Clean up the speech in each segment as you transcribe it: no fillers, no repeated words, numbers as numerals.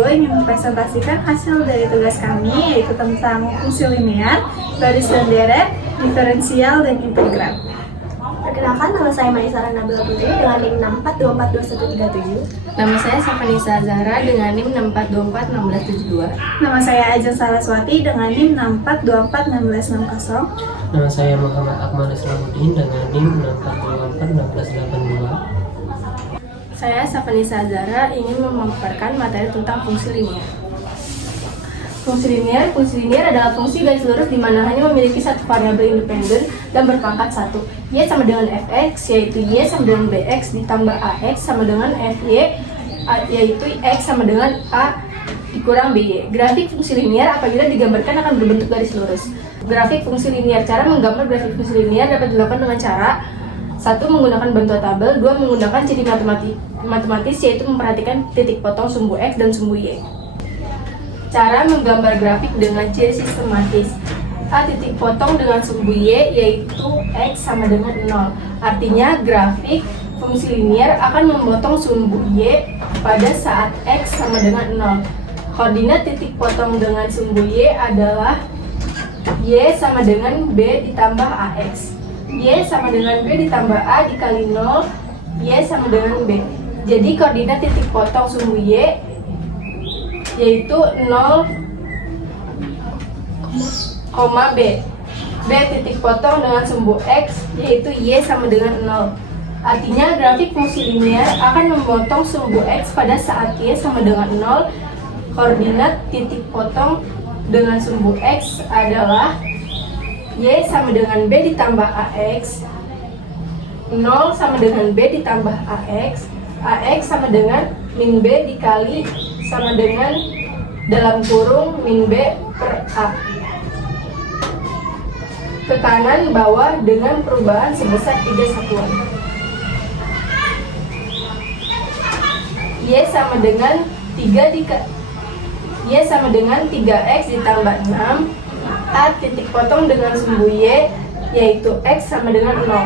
ingin mempresentasikan hasil dari tugas kami, yaitu tentang fungsi linear, baris dan deret, diferensial, dan integral. Perkenalkan, nama saya Maisara Nabila Putri dengan NIM 6424137. Nama saya Safanisa Zahra dengan NIM 64241672. Nama saya Ajeng Saraswati dengan NIM 64241660. Nama saya Muhammad Akmal Islamuddin dengan NIM 64241682. Saya Safanisa Zahra ingin memaparkan materi tentang fungsi linear. Fungsi linear adalah fungsi garis lurus di mana hanya memiliki satu variabel independen dan berpangkat 1. Y sama dengan fx, yaitu y sama dengan bx ditambah ax sama dengan fy, yaitu x sama dengan a dikurang by. Grafik fungsi linear apabila digambarkan akan berbentuk garis lurus. Grafik fungsi linear. Cara menggambar grafik fungsi linear dapat dilakukan dengan cara: 1. Menggunakan bentuk tabel. 2. Menggunakan ciri matematis, yaitu memperhatikan titik potong sumbu x dan sumbu y. Cara menggambar grafik dengan ciri sistematis. A. Titik potong dengan sumbu y, yaitu x sama dengan 0. Artinya grafik fungsi linear akan memotong sumbu y pada saat x sama dengan 0. Koordinat titik potong dengan sumbu y adalah y sama dengan b ditambah ax. Y sama dengan B ditambah A dikali 0, Y sama dengan B. Jadi koordinat titik potong sumbu Y yaitu 0, B. B titik potong dengan sumbu X yaitu Y sama dengan 0. Artinya grafik fungsi linear akan memotong sumbu X pada saat Y sama dengan 0. Koordinat titik potong dengan sumbu X adalah Y sama dengan B ditambah AX, 0 sama dengan B ditambah AX, AX sama dengan min B dikali sama dengan dalam kurung min B per A. Ke kanan bawah dengan perubahan sebesar 3 satuan. Y sama dengan 3x ditambah 6. A titik potong dengan sumbu Y yaitu X sama dengan 0.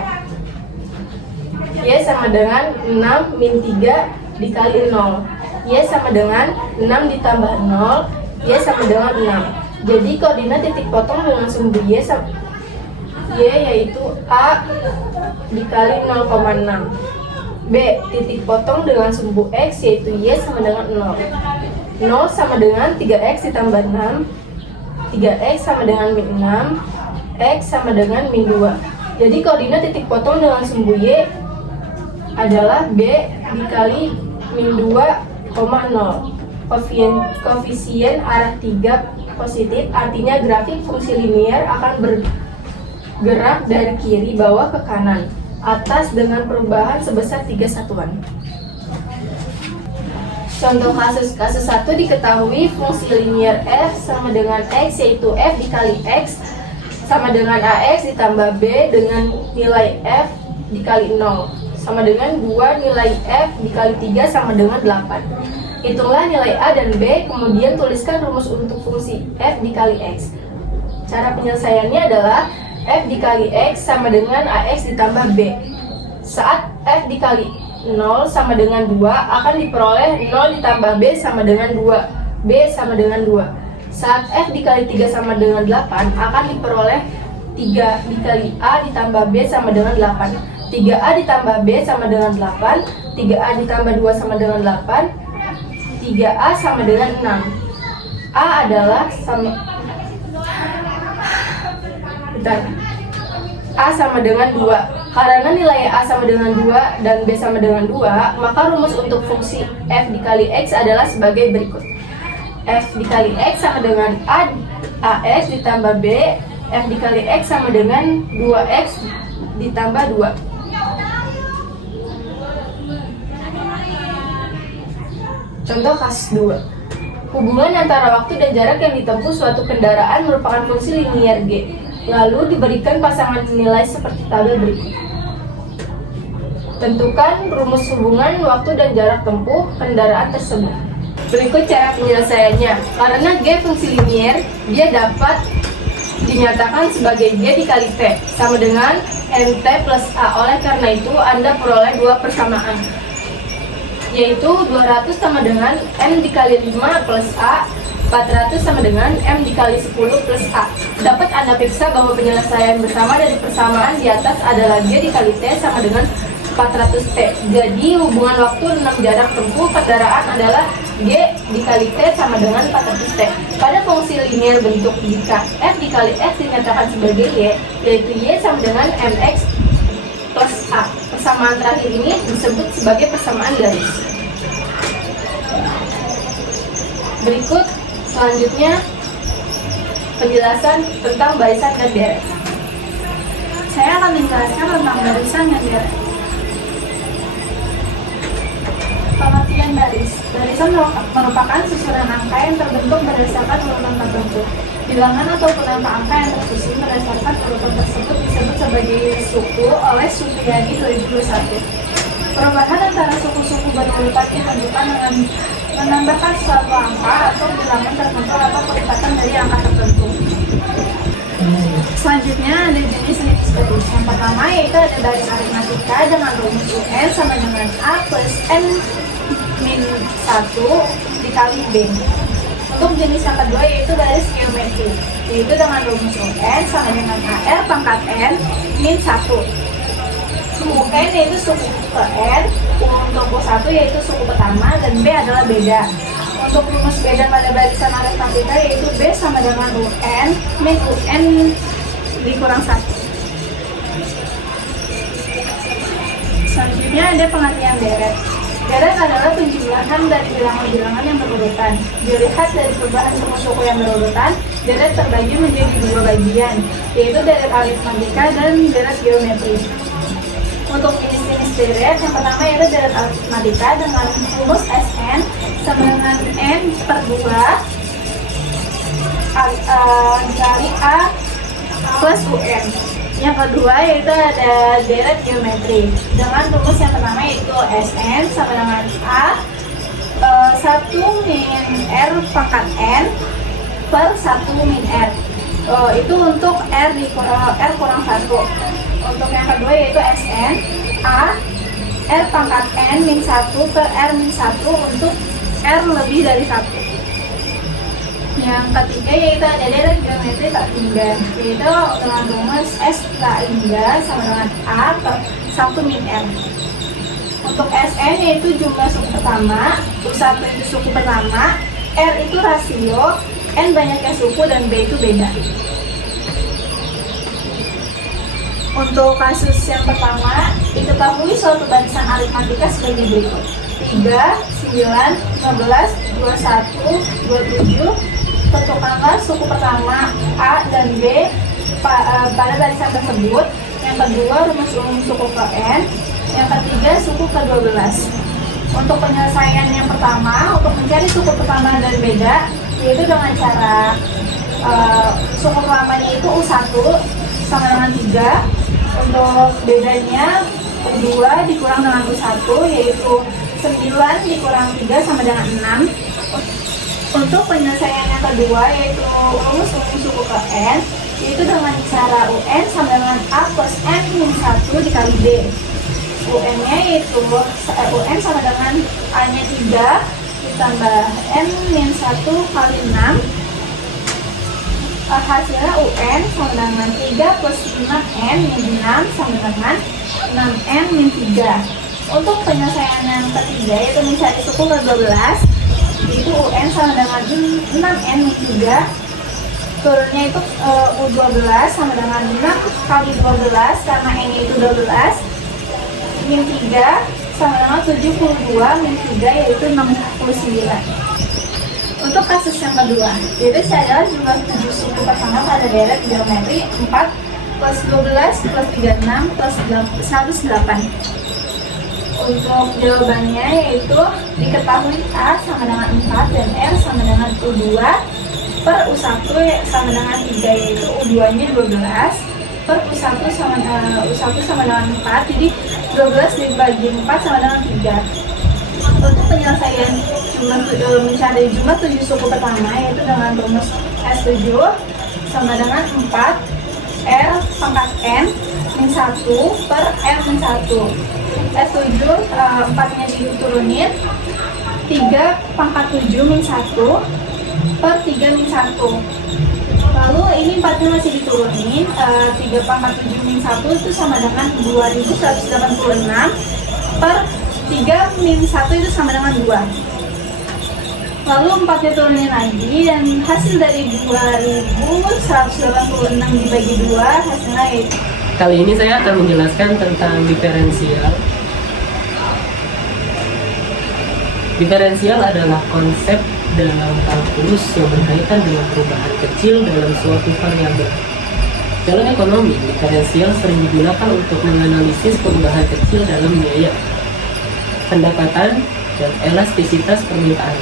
Y sama dengan 6 min 3 dikali 0. Y sama dengan 6 ditambah 0. Y sama dengan 6. Jadi koordinat titik potong dengan sumbu Y yaitu A dikali 0,6. B titik potong dengan sumbu X yaitu Y sama dengan 0. 0 sama dengan 3x ditambah 6. 3x sama dengan min 6, x sama dengan min 2. Jadi koordinat titik potong dengan sumbu Y adalah B dikali min 2,0. Koefisien arah 3 positif, artinya grafik fungsi linear akan bergerak dari kiri bawah ke kanan atas dengan perubahan sebesar 3 satuan. Contoh kasus 1 diketahui fungsi linear f sama dengan x yaitu f dikali x sama dengan ax ditambah b dengan nilai f dikali 0 sama dengan 2 nilai f dikali 3 sama dengan 8. Hitunglah nilai a dan b, kemudian tuliskan rumus untuk fungsi f dikali x. Cara penyelesaiannya adalah f dikali x sama dengan ax ditambah b. Saat f dikali 0 sama dengan 2 akan diperoleh 0 ditambah B sama dengan 2, B sama dengan 2. Saat F dikali 3 sama dengan 8 akan diperoleh 3 dikali A ditambah B sama dengan 8. 3A ditambah B sama dengan 8, 3A ditambah 2 sama dengan 8, 3A sama dengan 6. A adalah A sama dengan 2. Karena nilai A sama dengan 2 dan B sama dengan 2, maka rumus untuk fungsi f dikali x adalah sebagai berikut. F dikali x sama dengan ax ditambah b, f dikali x sama dengan 2x ditambah 2. Contoh kasus 2. Hubungan antara waktu dan jarak yang ditempuh suatu kendaraan merupakan fungsi linear G. Lalu diberikan pasangan nilai seperti tabel berikut. Tentukan rumus hubungan waktu dan jarak tempuh kendaraan tersebut. Berikut cara penyelesaiannya. Karena G fungsi linear, dia dapat dinyatakan sebagai G dikali T sama dengan MT plus A. Oleh karena itu, Anda peroleh dua persamaan, yaitu 200 sama dengan M dikali 5 plus A, 400 sama dengan M dikali 10 plus A. Dapat Anda periksa bahwa penyelesaian bersama dari persamaan di atas adalah G dikali T sama dengan 400T. Jadi hubungan waktu 6 jarak tempuh kendaraan adalah G dikali T sama dengan 400T. Pada fungsi linear bentuk jika F dikali X dinyatakan sebagai Y, yaitu Y sama dengan MX plus A. Persamaan terakhir ini disebut sebagai persamaan garis. Berikut selanjutnya penjelasan tentang barisan dan deret. Saya akan menjelaskan tentang barisan dan deret. Pengertian baris. Barisan merupakan susunan angka yang terbentuk berdasarkan urutan tertentu. Bilangan ataupun angka yang tersusun berdasarkan urutan tersebut disebut sebagai suku oleh Supriyadi 2021. Perubahan antara suku-suku berurutan ditentukan dengan menambahkan suatu angka atau bilangan tertentu atau perlipatan dari angka tertentu. Selanjutnya ada jenis-jenis baris. Yang pertama yaitu ada baris aritmatika dengan rumus UN sama dengan A plus N min 1 dikali B. Untuk jenis yang kedua yaitu baris geometri, yaitu dengan rumus UN sama dengan AR pangkat N min 1. UN yaitu suku ke N, untuk 1 yaitu suku pertama, dan B adalah beda. Untuk rumus beda pada barisan aritmatika yaitu B sama dengan UN min UN dikurang 1. Selanjutnya ada pengertian deret. Deret adalah penjumlahan dari bilangan-bilangan yang berurutan. Dilihat dari perubahan suku-suku yang berurutan, deret terbagi menjadi dua bagian, yaitu deret aritmatika dan deret geometri. Untuk jenis-jenis deret, yang pertama yaitu deret aritmatika dengan rumus Sn sama dengan N per 2 kali A plus UN. Yang kedua yaitu ada deret geometri dengan rumus yang pertama yaitu Sn sama dengan A 1 min R pangkat N per 1 min R. Itu untuk R kurang 1. Untuk yang kedua yaitu Sn A R pangkat N min 1 per R min 1 untuk R lebih dari 1. Yang ketiga yaitu ada deret geometri tak tunggal, yaitu dengan rumus S tak tunggal sama dengan A per 1 min R. Untuk Sn yaitu jumlah suku pertama, U1 itu suku pertama, R itu rasio, N banyaknya suku, dan B itu beda. Untuk kasus yang pertama, diketahui suatu barisan aritmatika sebagai berikut: 3, 9, 15, 21, 27. Tentukanlah suku pertama A dan B pada barisan tersebut. Yang kedua, rumus umum suku ke N. Yang ketiga, suku ke-12. Untuk penyelesaian yang pertama, untuk mencari suku pertama dan beda, yaitu dengan cara suku pertamanya itu U1 sama dengan 3. Untuk bedanya U2 dikurang dengan U1, yaitu 9 dikurang 3 sama dengan 6. Untuk penyelesaian yang kedua yaitu rumus umum suku ke N, yaitu dengan cara UN sama dengan A plus N min 1 dikali B. UN-nya yaitu UN sama dengan A-nya 3 ditambah N min 1 kali 6. Hasilnya UN sama dengan 3 plus 6N min 6 sama dengan 6N min 3. Untuk penyelesaian yang ketiga yaitu mencari suku ke-12, itu UN sama dengan 6N min 3. Turunnya itu U12 sama dengan 6 kali 12 karena N-nya itu 12 min 3 sama dengan 72 min 3 yaitu 69. Untuk kasus yang kedua, yaitu adalah jumlah 7 suku pertama pada deret geometri 4 plus 12 plus 36 plus 108. Untuk jawabannya yaitu diketahui A sama dengan 4 dan R sama dengan U2 per U1 sama dengan 3, yaitu U2-nya 12 per U1 sama dengan 4, jadi 12 dibagi 4 sama dengan 3. Untuk penyelesaian mencari jumlah 7 suku pertama yaitu dengan rumus S7 sama dengan 4 R pangkat N min 1 per R min 1. S7, 4-nya diturunin, 3 pangkat 7 min 1 per 3 min 1. Lalu ini 4-nya masih diturunin, 3 pangkat 7 min 1 itu sama dengan 2186 per 3 min 1 itu sama dengan 2. Lalu 4-nya turunin lagi dan hasil dari 2186 dibagi 2 hasilnya yaitu. Kali ini saya akan menjelaskan tentang diferensial. Diferensial adalah konsep dalam kalkulus yang berkaitan dengan perubahan kecil dalam suatu variabel. Dalam ekonomi, diferensial sering digunakan untuk menganalisis perubahan kecil dalam biaya, pendapatan, dan elastisitas permintaan.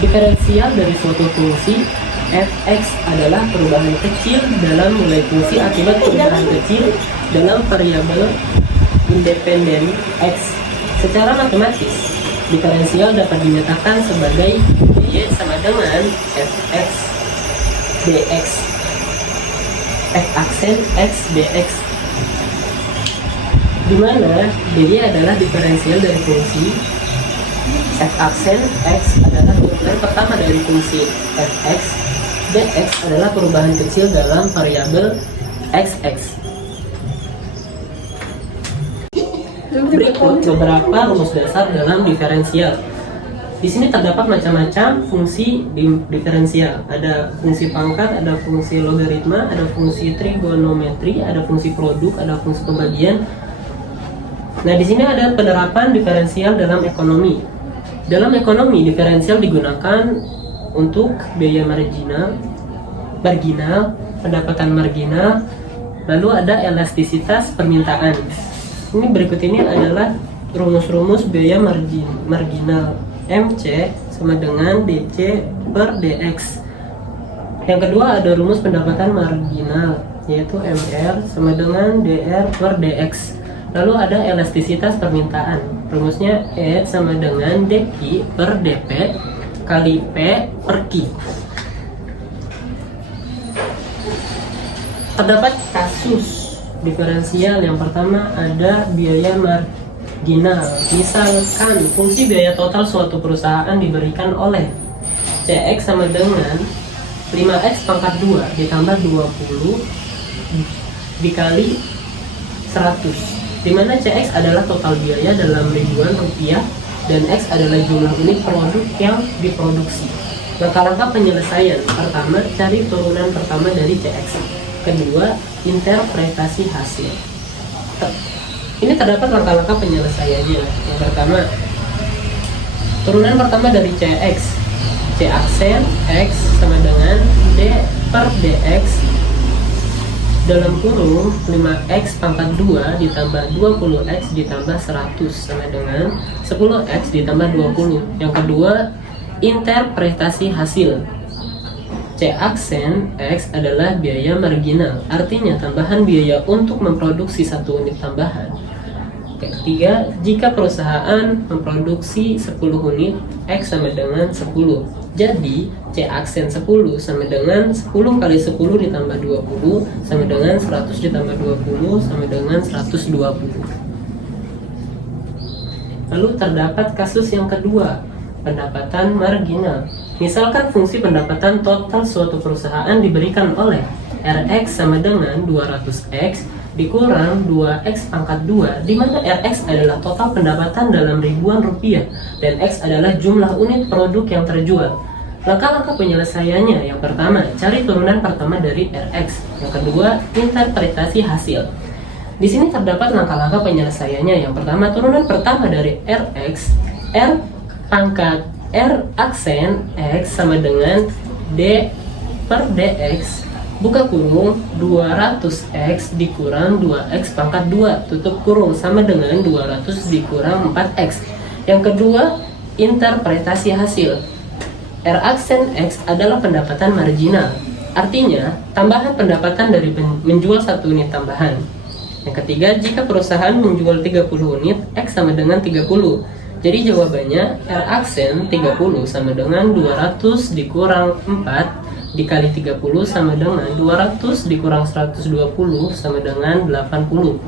Diferensial dari suatu fungsi f(x) adalah perubahan kecil dalam nilai fungsi akibat perubahan kecil dalam variabel independen x. Secara matematis, diferensial dapat dinyatakan sebagai y sama dengan f(x) dx, f aksen x dx, di mana dy adalah diferensial dari fungsi f aksen x adalah turunan pertama dari fungsi f(x), dx adalah perubahan kecil dalam variabel xx. Berikut beberapa rumus dasar dalam diferensial. Di sini terdapat macam-macam fungsi diferensial. Ada fungsi pangkat, ada fungsi logaritma, ada fungsi trigonometri, ada fungsi produk, ada fungsi pembagian. Nah, di sini ada penerapan diferensial dalam ekonomi. Dalam ekonomi, diferensial digunakan untuk biaya marginal, pendapatan marginal, lalu ada elastisitas permintaan. Ini berikut ini adalah rumus-rumus biaya marginal. MC sama dengan DC per DX. Yang kedua ada rumus pendapatan marginal, yaitu MR sama dengan DR per DX. Lalu ada elastisitas permintaan. Rumusnya E sama dengan DQ per DP kali P per Q. Terdapat kasus diferensial. Yang pertama ada biaya marginal. Misalkan fungsi biaya total suatu perusahaan diberikan oleh CX sama dengan 5X pangkat 2 ditambah 20 dikali 100, dimana CX adalah total biaya dalam ribuan rupiah dan X adalah jumlah unit produk yang diproduksi. Langkah-langkah penyelesaian: pertama, cari turunan pertama dari CX. Kedua, interpretasi hasil. Ini terdapat langkah-langkah penyelesaiannya. Yang pertama, turunan pertama dari CX, C aksen X sama dengan D per DX dalam kurung 5X pangkat 2 ditambah 20X ditambah 100 sama dengan 10X ditambah 20. Yang kedua, interpretasi hasil. C aksen X adalah biaya marginal, artinya tambahan biaya untuk memproduksi satu unit tambahan. Ketiga, jika perusahaan memproduksi 10 unit, X sama dengan 10. Jadi, C aksen 10 sama dengan 10 kali 10 ditambah 20 sama dengan 100 ditambah 20 sama dengan 120. Lalu terdapat kasus yang kedua, pendapatan marginal. Misalkan fungsi pendapatan total suatu perusahaan diberikan oleh Rx sama dengan 200X dikurang 2X pangkat 2, di mana Rx adalah total pendapatan dalam ribuan rupiah dan X adalah jumlah unit produk yang terjual. Langkah-langkah penyelesaiannya: yang pertama, cari turunan pertama dari Rx. Yang kedua, interpretasi hasil. Di sini terdapat langkah-langkah penyelesaiannya. Yang pertama, turunan pertama dari Rx, R pangkat R aksen X sama dengan D per DX, buka kurung 200X dikurang 2X pangkat 2 tutup kurung sama dengan 200 dikurang 4X. Yang kedua, interpretasi hasil. R aksen X adalah pendapatan marginal, artinya tambahan pendapatan dari menjual satu unit tambahan. Yang ketiga, jika perusahaan menjual 30 unit, X sama dengan 30. Jadi jawabannya R aksen 30 sama dengan 200 dikurang 4 dikali 30 sama dengan 200 dikurang 120 sama dengan 80.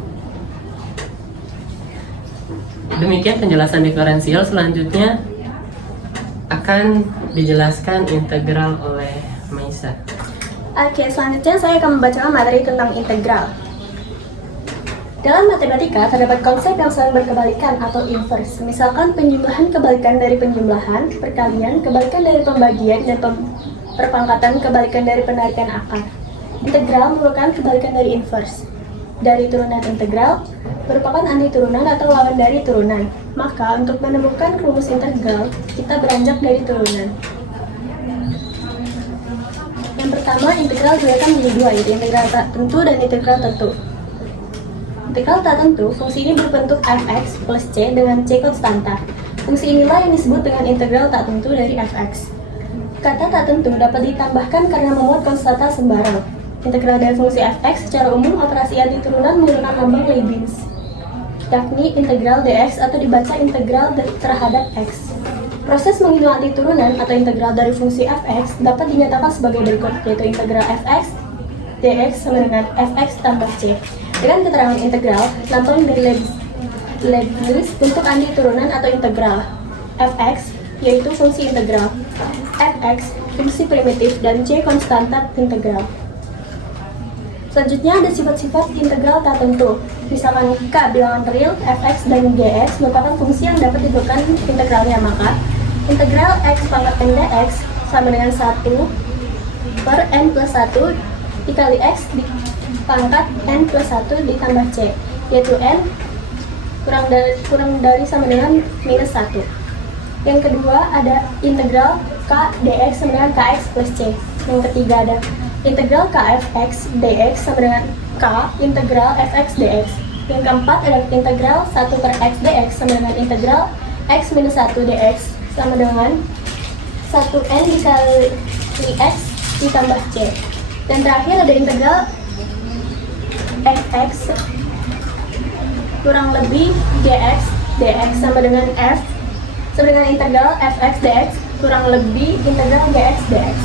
Demikian penjelasan diferensial. Selanjutnya akan dijelaskan integral oleh Maisa. Oke, selanjutnya saya akan membacakan materi tentang integral. Dalam matematika, terdapat konsep yang saling berkebalikan atau inverse. Misalkan penjumlahan kebalikan dari penjumlahan, perkalian kebalikan dari pembagian, dan perpangkatan kebalikan dari penarikan akar. Integral merupakan kebalikan dari inverse. Dari turunan integral merupakan anti turunan atau lawan dari turunan. Maka, untuk menemukan rumus integral, kita beranjak dari turunan. Yang pertama, integral dibagi menjadi dua, yaitu integral tak tentu dan integral tentu. Integral tak tentu, fungsi ini berbentuk fx plus c dengan c konstanta. Fungsi inilah yang disebut dengan integral tak tentu dari fx. Kata tak tentu dapat ditambahkan karena memuat konstanta sembarang. Integral dari fungsi fx secara umum operasi anti turunan menggunakan lambang Leibniz, yakni integral dx atau dibaca integral terhadap x. Proses menghitung anti turunan atau integral dari fungsi fx dapat dinyatakan sebagai berikut, yaitu integral fx dx sama dengan fx tambah c. Dengan keterangan integral, lambang dari Leibniz bentuk anti turunan atau integral. Fx yaitu fungsi integral, fx fungsi primitif, dan c konstanta integral. Selanjutnya ada sifat-sifat integral tak tentu. Misalkan k bilangan real, fx dan dx merupakan fungsi yang dapat ditentukan integralnya, maka integral x pangkat n dx sama dengan 1 per n plus 1 dikali x pangkat n plus 1 ditambah c, yaitu n kurang dari sama dengan minus 1. Yang kedua ada integral k dx sama dengan kx plus c. Yang ketiga ada integral kfx dx sama dengan k integral fx dx. Yang keempat ada integral 1 per x dx sama dengan integral x minus 1 dx sama dengan 1n dikali x ditambah c. Dan terakhir ada integral fx kurang lebih dx sama dengan f sama dengan integral fx dx kurang lebih integral dx dx.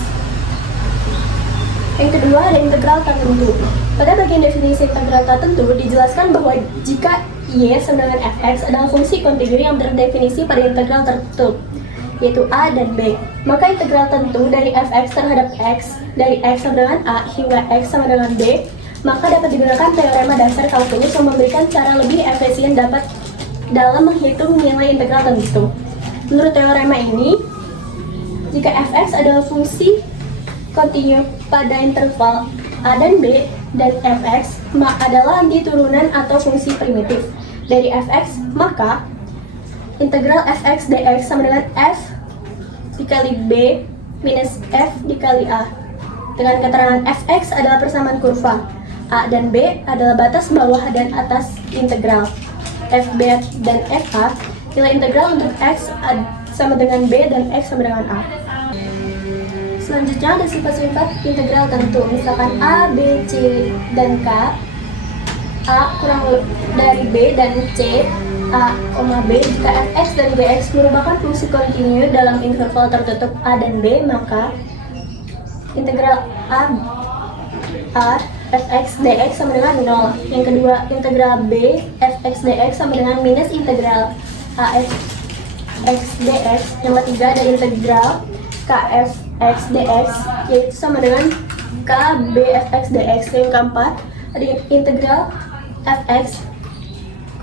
Yang kedua ada integral tak tentu. Pada bagian definisi integral tak tentu dijelaskan bahwa jika y sama dengan fx adalah fungsi kontigu yang terdefinisi pada integral tertutup, yaitu a dan b, maka integral tentu dari fx terhadap x dari x sama dengan a hingga x sama dengan b, maka dapat digunakan teorema dasar kalkulus yang memberikan cara lebih efisien dalam menghitung nilai integral tentu. Menurut teorema ini, jika fx adalah fungsi kontinu pada interval a dan b, dan fx adalah anti turunan atau fungsi primitif dari fx, maka integral fx dx sama dengan f dikali b minus f dikali a. Dengan keterangan fx adalah persamaan kurva, a dan b adalah batas bawah dan atas integral, fb dan fa nilai integral untuk x sama dengan b dan x sama dengan a. Selanjutnya ada sifat-sifat integral tentu, misalkan a, b, c, dan k. A kurang dari b dan c a, b. Jika fx dan dx merupakan fungsi kontinu dalam interval tertutup a dan b, maka integral a fx dx sama dengan 0. Yang kedua, integral b fx dx sama dengan minus integral a fx dx. Yang ketiga ada integral kfx dx, yaitu sama dengan kb fx dx. Yang keempat ada integral fx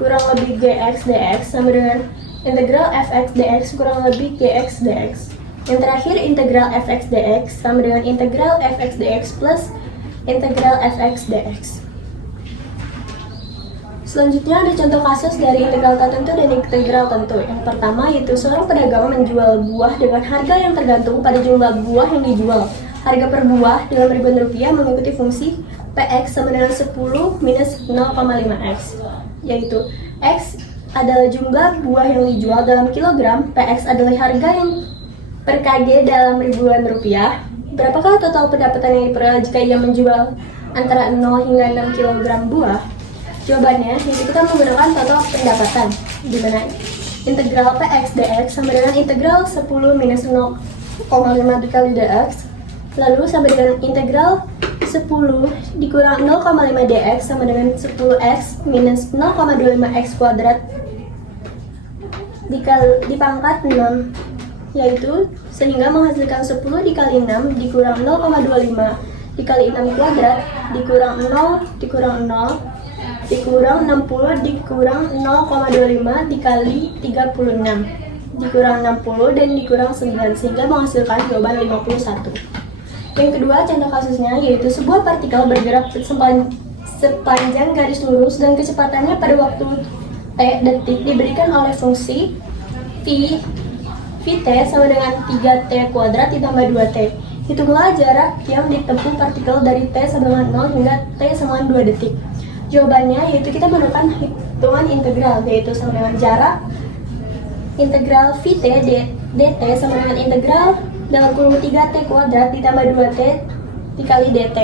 kurang lebih gx dx sama dengan integral fx dx kurang lebih gx dx. Yang terakhir integral fx dx sama dengan integral fx dx plus integral fx dx. Selanjutnya ada contoh kasus dari integral tak tentu dan integral tentu. Yang pertama yaitu seorang pedagang menjual buah dengan harga yang tergantung pada jumlah buah yang dijual. Harga per buah dengan ribuan rupiah mengikuti fungsi px sama dengan 10 minus 0,5x, yaitu x adalah jumlah buah yang dijual dalam kilogram, px adalah harga yang per kg dalam ribuan rupiah. Berapakah total pendapatan yang diperoleh jika ia menjual antara 0 hingga 6 kg buah? Jawabannya, yaitu kita menggunakan total pendapatan, di mana integral px dx sama dengan integral 10 minus 0,5 dikali dx, lalu sama dengan integral 10 dikurang 0,5 dx sama dengan 10x minus 0,25x kuadrat di pangkat 6, yaitu sehingga menghasilkan 10 dikali 6 dikurang 0,25 dikali 6 kuadrat dikurang 0 dikurang 0 dikurang 60 dikurang 0,25 dikali 36 dikurang 60 dan dikurang 9 sehingga menghasilkan jawaban 51. Yang kedua, contoh kasusnya yaitu sebuah partikel bergerak sepanjang garis lurus dan kecepatannya pada waktu t detik diberikan oleh fungsi Vt sama dengan 3t kuadrat ditambah 2t. Hitunglah jarak yang ditempuh partikel dari t sama dengan 0 hingga t sama dengan 2 detik. Jawabannya yaitu kita menggunakan hitungan integral, yaitu sama dengan jarak integral Vt dt sama dengan integral dalam kurung 3t kuadrat ditambah 2t dikali dt.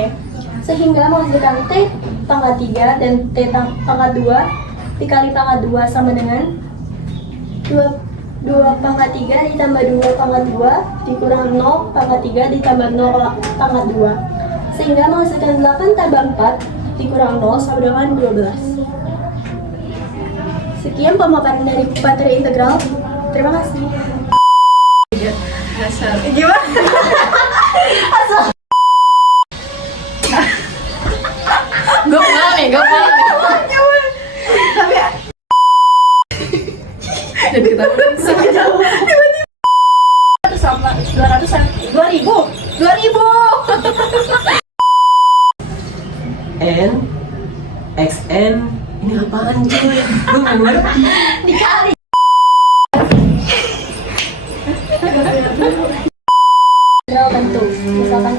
Sehingga menghasilkan t pangkat 3 dan t pangkat 2 dikali pangkat 2 sama dengan 2 pangkat 3 ditambah 2 pangkat 2 dikurang 0 pangkat 3 ditambah 0 pangkat 2 sehingga menghasilkan 8 tambah 4 dikurang 0 sama dengan 12. Sekian pemaparan dari materi integral. Terima kasih. Gimana? Gue mau nih. Tapi Dan kita tiba-tiba 2000 N XN ini apaan cuy? Gue nggak ngerti. Dikali. Integral bentuk. Misalkan